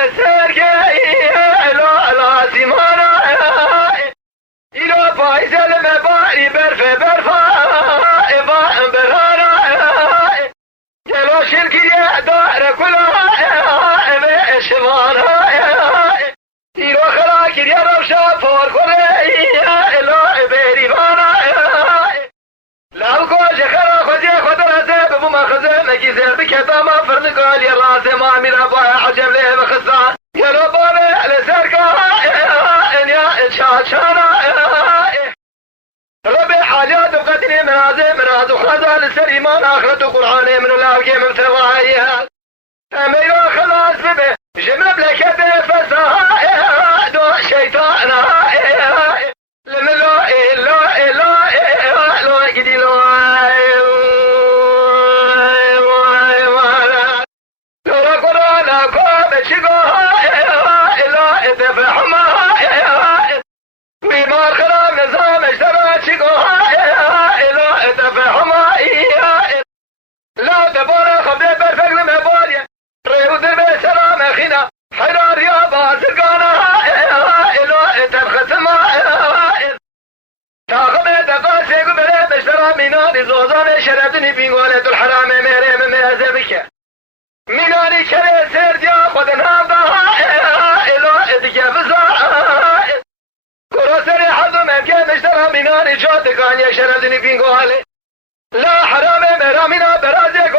مسرگی لا لازمانا ایلو پایزل مباری برفا برانا جلو شرکی دار کلا شمانا ایلو خلاکی روشا فور کلا لا بریوانا لو كوجه خرا خذي خذ راسه بابو ما خذ مجيزه بكتا ما فرد قال يا راسه ما من ابا عجب له بخزان يا ربنا على سركا يا شاشانا ربي حاجات وقتني منازل خزان السليمان اخرته قران من الاوجه من ثوايا اميرو خلاص ببه جمب لك بفسها دو شيطانا لما لا قدي لو قرانا قام شقاها لا تفهمها وما خرام نظام اشترى شقاها لا تفهمها لا تبارا خبر برفق المبالية ريو درب سلام اخينا حرار يا بازرقانا لا تبختمها تاخذ دقاسي قبل بشترى ميناني زوزان شربتني في قولة الحرام ميري من ميزبك ميناني شري سيرد يا خدن هامدها إلا اتجابزا كروسري حظو ممكن بشترى ميناني جاتكان يا شربتني في قولة لا حرام ميرامينا برازي